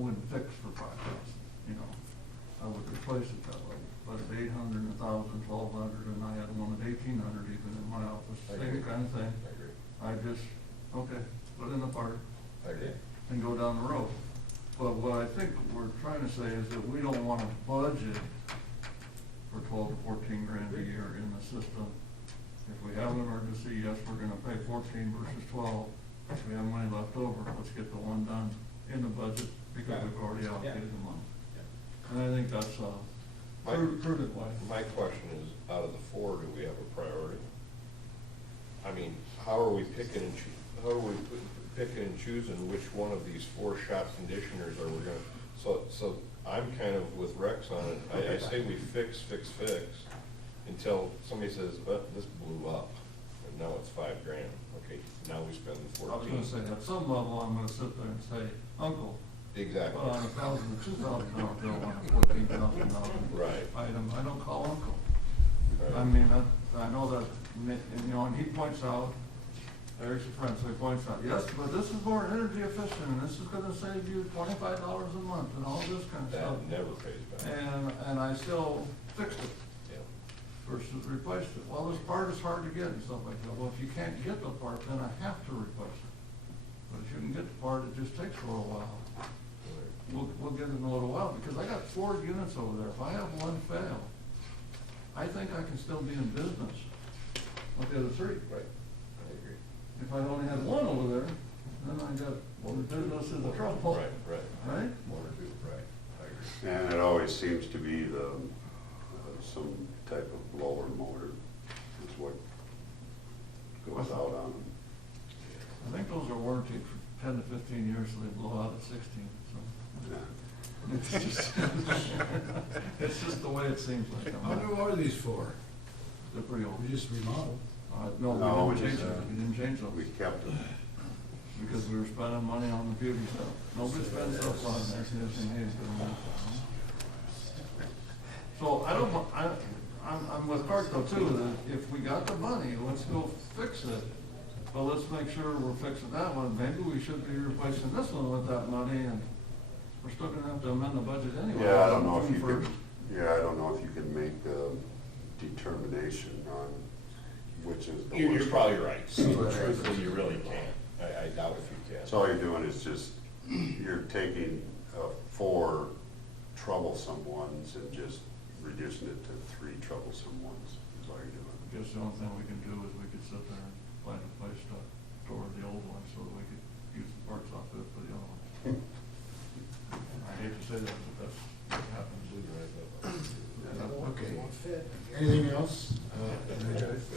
wouldn't fix for 5,000, you know. I would replace it that way. But at 800, 1,000, 1,200, and I had one at 1,800 even in my office, same kind of thing. I agree. I just, okay, put in the part I agree. and go down the road. But what I think we're trying to say is that we don't want to budget for 12 to 14 grand a year in the system. If we have an emergency, yes, we're gonna pay 14 versus 12. If we have money left over, let's get the one done in the budget because we've already allocated the money. And I think that's a prudent way. My question is, out of the four, do we have a priority? I mean, how are we picking and picking and choosing which one of these four shop conditioners are we gonna, so I'm kind of with Rex on it. I say we fix, until somebody says, this blew up, and now it's $5 grand. Okay, now we spend the 14. I was gonna say, at some level, I'm gonna sit there and say, Uncle, Exactly. put on $1,000 or $2,000 bill on a $14,000 Right. item. I don't call Uncle. Right. I mean, I know that, and, you know, and he points out, Eric's a friend, so he points out, yes, but this is more energy efficient, and this is gonna save you $25 a month, and all this kind of stuff. That never pays back. And I still fixed it Yeah. versus replaced it. Well, this part is hard to get and stuff like that. Well, if you can't get the part, then I have to replace it. But if you can get the part, it just takes a little while. We'll get it in a little while, because I got 4 units over there. If I have one fail, I think I can still be in business with the other 3. Right. I agree. If I only had one over there, then I got, well, the business is a trouble. Right. Right? One or two, right. I agree. And it always seems to be some type of blower motor is what goes out on them. I think those are warranted for 10 to 15 years, so they blow out at 16, so. Yeah. It's just the way it seems like. How new are these for? They're pretty old. We just remodeled. No, No, we we didn't change just, those. We didn't change those. We kept it. Because we were spending money on the beauty stuff. Nobody spends stuff on air conditioning, hey, it's gonna move. So I don't, I'm with Clark though too, that if we got the money, let's go fix it. But let's make sure we're fixing that one. Maybe we should be replacing this one with that money, and we're still gonna have to amend the budget anyway. Yeah, I don't know if June you could, 1st. yeah, I don't know if you can make a determination on which is the You're worst. probably right. Truthfully, you really can't. I doubt if you can. So all you're doing is just, you're taking 4 troublesome ones and just reducing it to 3 troublesome ones, is all you're doing. I guess the only thing we can do is we could sit there and find a place to store the old one so that we could use the parts off it for the other one. I hate to say that, but that's what happens. Okay. Anything else?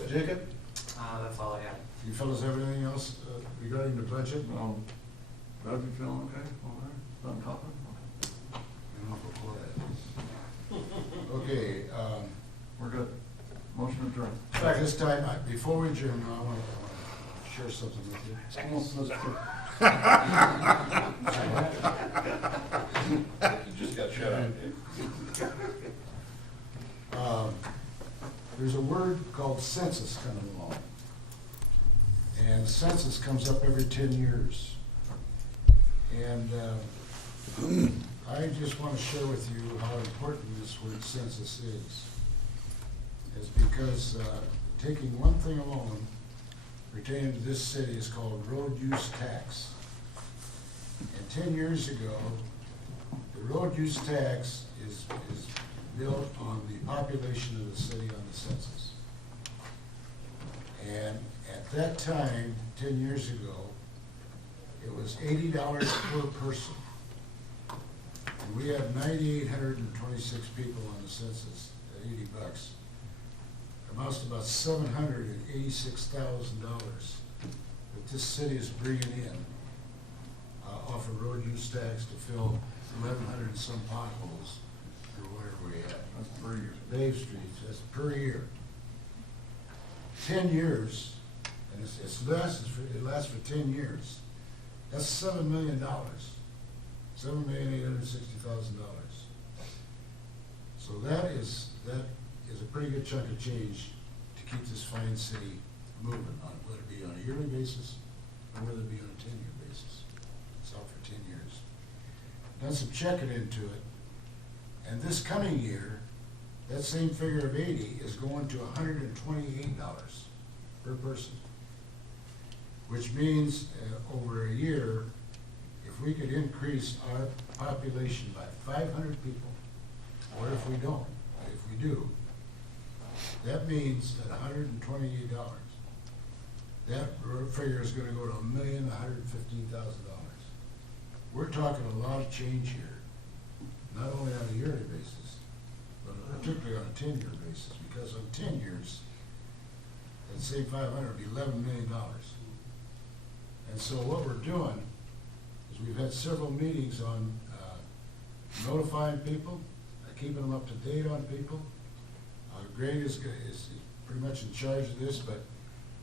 Jacob, That's all I have. you fellas have anything else regarding the budget? Brad, you feeling okay over there? Done coughing? Okay, We're good. Motion adjourned. in fact, this time, before we adjourn, I want to share something with you. Almost as quick. You just got shut out. There's a word called census coming along. And census comes up every 10 years. And I just want to share with you how important this word census is. Is because taking one thing alone pertaining to this city is called road use tax. And 10 years ago, the road use tax is built on the population of the city on the census. And at that time, 10 years ago, it was $80 per person. And we have 9,826 people on the census at $80. Amounts to about $786,000 that this city is bringing in off of road use tax to fill 1,100 and some potholes or whatever we have. That's per year. Paved streets, that's per year. 10 years, and it lasts for 10 years. That's $7 million, $7,860,000. So that is a pretty good chunk of change to keep this fine city moving on, whether it be on a yearly basis or whether it be on a 10-year basis. It's out for 10 years. done some checking into it. And this coming year, that same figure of 80 is going to $128 per person. Which means, over a year, if we could increase our population by 500 people, or if we don't, if we do, that means at $128, that figure is gonna go to $1,115,000. We're talking a lot of change here, not only on a yearly basis, but particularly on a 10-year basis, because on 10 years, that same 500 would be $11 million. And so what we're doing is we've had several meetings on notifying people, keeping them up to date on people. Greg is pretty much in charge of this, but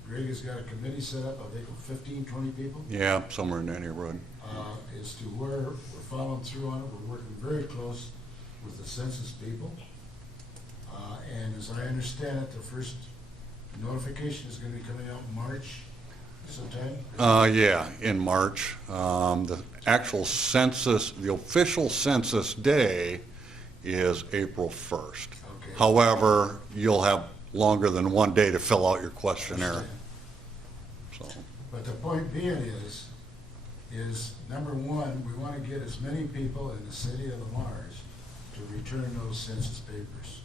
Greg has got a committee set up, I think of 15, 20 people. Yeah, somewhere in that neighborhood. As to where we're following through on it. We're working very close with the census people. And as I understand it, the first notification is gonna be coming out in March sometime. Yeah, in March. The actual census, the official census day is April 1st. Okay. However, you'll have longer than one day to fill out your questionnaire. So, But the point being is number one, we want to get as many people in the city of Lamar's to return those census papers.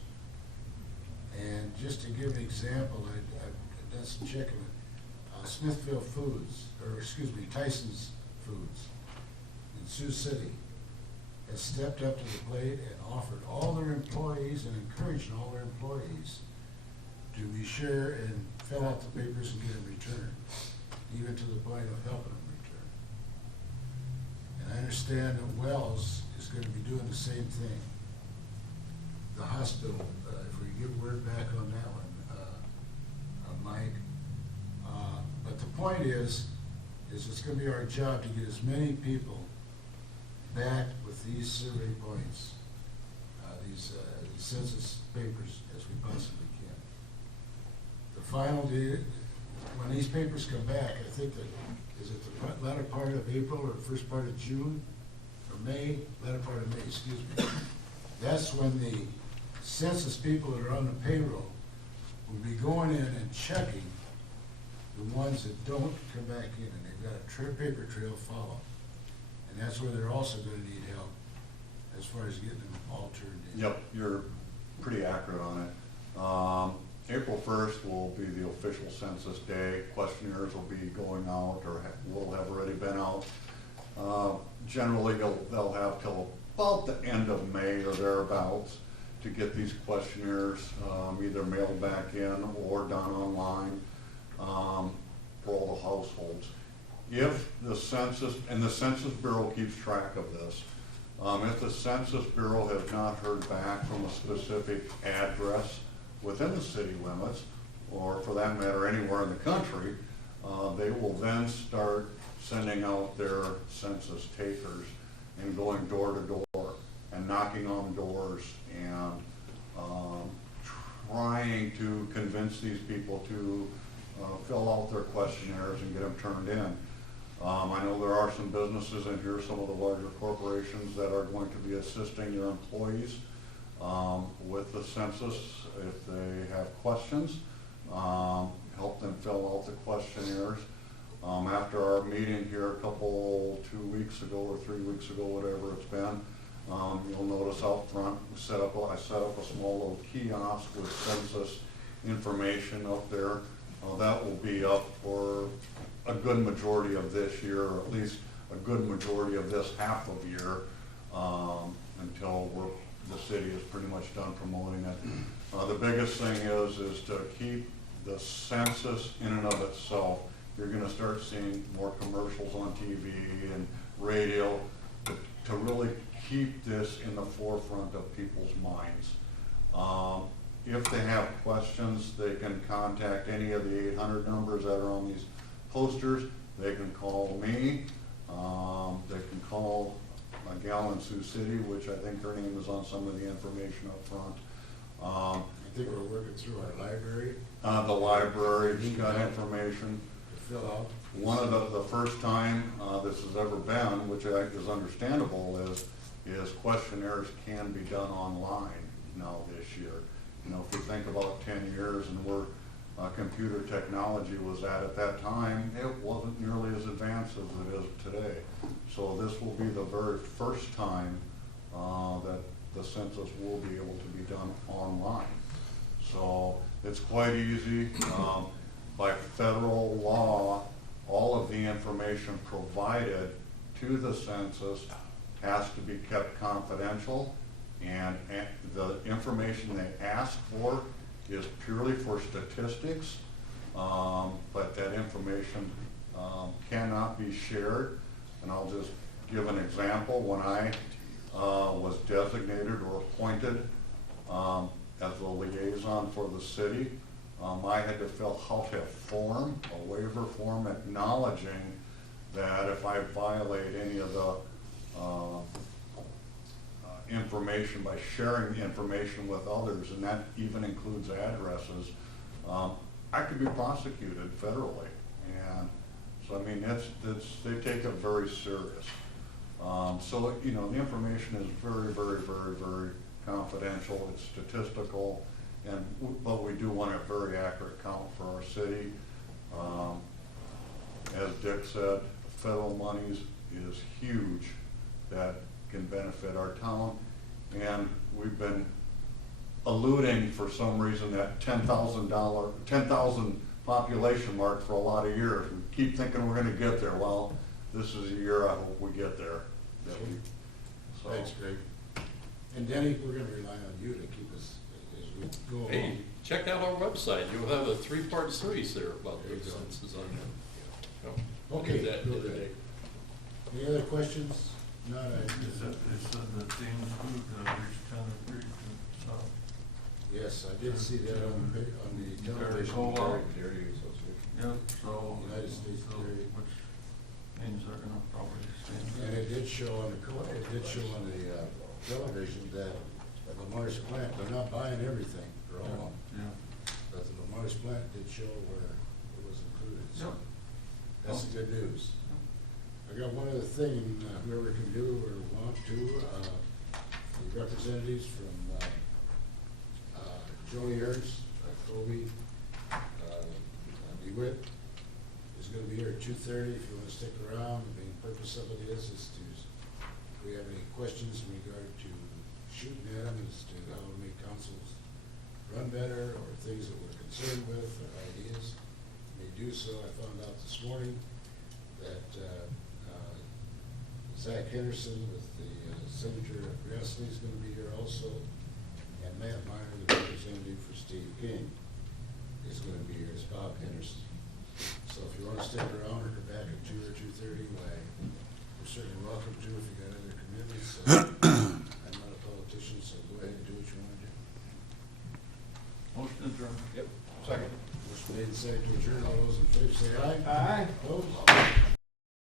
And just to give an example, I've done some checking. Smithfield Foods, or excuse me, Tyson's Foods in Sioux City has stepped up to the plate and offered all their employees and encouraged all their employees to be sure and fill out the papers and get them returned, even to the point of helping them return. And I understand that Wells is going to be doing the same thing. The hospital, if we get word back on that one, Mike. But the point is it's going to be our job to get as many people back with these survey points, these census papers as we possibly can. The final day, when these papers come back, I think that, is it the latter part of April or first part of June or May, latter part of May, excuse me. That's when the census people that are on the payroll will be going in and checking the ones that don't come back in, and they've got a paper trail follow. And that's where they're also gonna need help as far as getting them all turned in. yep, you're pretty accurate on it. April 1st will be the official census day. Questionnaires will be going out, or will have already been out. Generally, they'll have till about the end of May or thereabouts to get these questionnaires either mailed back in or done online for all the households. If the census, and the Census Bureau keeps track of this, if the Census Bureau has not heard back from a specific address within the city limits, or for that matter, anywhere in the country, they will then start sending out their census takers and going door to door and knocking on doors and trying to convince these people to fill out their questionnaires and get them turned in. I know there are some businesses in here, some of the larger corporations, that are going to be assisting their employees with the census if they have questions. Help them fill out the questionnaires. After our meeting here 2 weeks ago or 3 weeks ago, whatever it's been, you'll notice out front, I set up a small little kiosk with census information up there. That will be up for a good majority of this year, or at least a good majority of this half of year, until the city is pretty much done promoting it. The biggest thing is to keep the census in and of itself. You're gonna start seeing more commercials on TV and radio to really keep this in the forefront of people's minds. If they have questions, they can contact any of the 800 numbers that are on these posters. They can call me. They can call a gal in Sioux City, which I think her name is on some of the information up front. I think we're working through our library The library's got information. to fill out. One of the first time this has ever been, which is understandable, is questionnaires can be done online now this year. You know, if we think about 10 years and where computer technology was at that time, it wasn't nearly as advanced as it is today. So this will be the very first time that the census will be able to be done online. So it's quite easy. By federal law, all of the information provided to the census has to be kept confidential, and the information they ask for is purely for statistics, but that information cannot be shared. And I'll just give an example. When I was designated or appointed as the liaison for the city, I had to fill out a form, a waiver form, acknowledging that if I violate any of the information by sharing information with others, and that even includes addresses, I could be prosecuted federally. And so, I mean, they take it very serious. So, you know, the information is very, very, very, very confidential. It's statistical, but we do want a very accurate count for our city. As Dick said, federal monies is huge that can benefit our town. And we've been eluding, for some reason, that $10,000 population mark for a lot of years. We keep thinking we're gonna get there. Well, this is a year I hope we get there. So- Thanks, Greg. And Denny, we're gonna rely on you to keep us as we go along. Hey, check out our website, you'll have a 3-part series there about There you those go. census on that. Okay, Did that real the other good. day. Any other questions? Not, It said that James Food reached Tennant Creek and south. yes, I did see that on the television. Co-op. Dairy Association. Yep, so. United States so- Dairy. Which means they're gonna probably And stand. it did show on the, it did show on the television that Lamar's plant, they're not buying everything for all, Yeah. but the Lamar's plant did show where it was included, so Yep. that's the good news. I got one other thing, whoever can do or want to, the representatives from Joni Ernst, Kobe, DeWitt is gonna be here at 2:30 if you wanna stick around. The main purpose of it is to, if we have any questions in regard to shooting at them, as to how to make councils run better, or things that we're concerned with, or ideas, may do so. I found out this morning that Zach Henderson with the Senator Grassley is gonna be here also, and Matt Meyer, the representative for Steve King, is gonna be here as Bob Henderson. So if you wanna stick around or come back at 2 or 2:30, why, you're certainly welcome to if you got other commitments. I'm not a politician, so go ahead and do what you wanna do. Motion adjourned. Yep, second. Motion made and seconded to adjourn. All those in favor say aye. Aye. Opposed?